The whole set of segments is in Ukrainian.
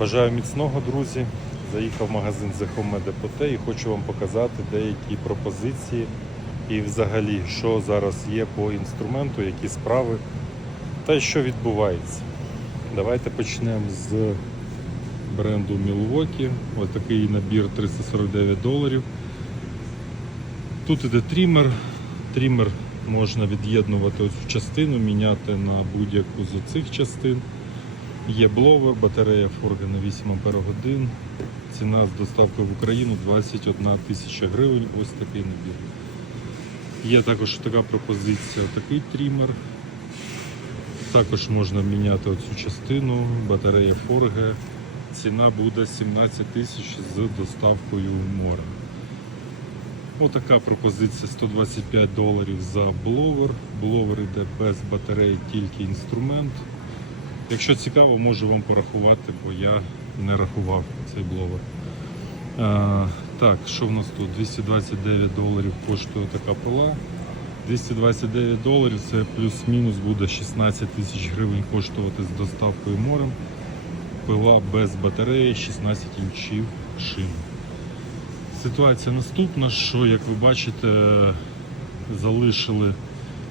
Бажаю міцного, друзі. Заїхав в магазин The Home Depot і хочу вам показати деякі пропозиції і взагалі, що зараз є по інструменту, які справи та що відбувається. Давайте почнемо з бренду Milwaukee. Ось такий набір 349 доларів. Тут іде трімер. Трімер можна від'єднувати оцю частину, міняти на будь-яку з цих частин. Є бловер, батарея Форга на 8 Ах. Ціна з доставкою в Україну 21 тисяча гривень. Ось такий набір. Є також така пропозиція, такий трімер. Також можна міняти оцю частину, батарея Форге. Ціна буде 17 тисяч з доставкою моря. Отака пропозиція 125 доларів за бловер. Бловер йде без батареї, тільки інструмент. Якщо цікаво, можу вам порахувати, бо я не рахував цей бловер. А, так, що в нас тут? 229 доларів коштує така пила. 229 доларів це плюс-мінус буде 16 тисяч гривень коштувати з доставкою морем. Пила без батареї 16 інчів шин. Ситуація наступна, що, як ви бачите, залишили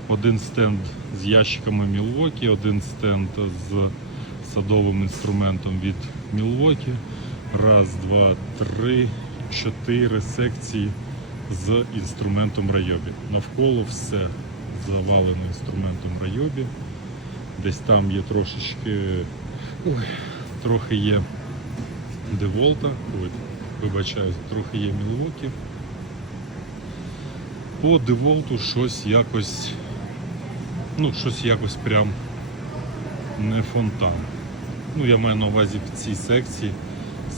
один стенд з ящиками Milwaukee, один стенд з садовим інструментом від Milwaukee. Раз, два, три, чотири секції з інструментом Райобі. Навколо все завалено інструментом Райобі. Десь там є трошечки. Ой, трохи є Деволта. Ой, вибачаюсь, трохи є Milwaukee. По деволту щось якось. Ну, щось якось прям не фонтан. Ну, я маю на увазі в цій секції,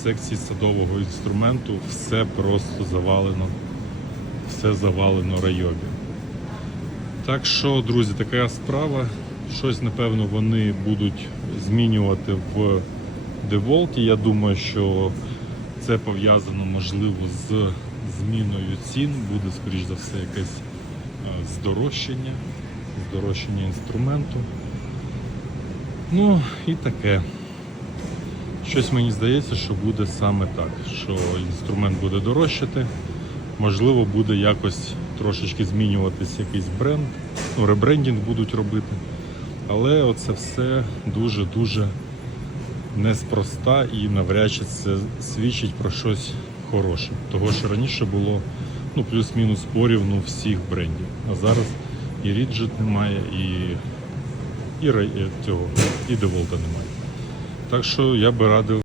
секції садового інструменту, все просто завалено, все завалено райобі. Так що, друзі, така справа. Щось, напевно, вони будуть змінювати в деволті. Я думаю, що це пов'язано можливо з зміною цін. Буде, скоріш за все, якесь е, здорожчання, здорожчання інструменту. Ну і таке. Щось мені здається, що буде саме так, що інструмент буде дорожчати, можливо, буде якось трошечки змінюватись якийсь бренд, ну, ребрендінг будуть робити. Але оце все дуже-дуже неспроста і навряд чи це свідчить про щось хороше. Того що раніше було ну, плюс-мінус порівну всіх брендів. А зараз і Ріджит немає, і, і, цього, і Деволта немає. Так що я би радив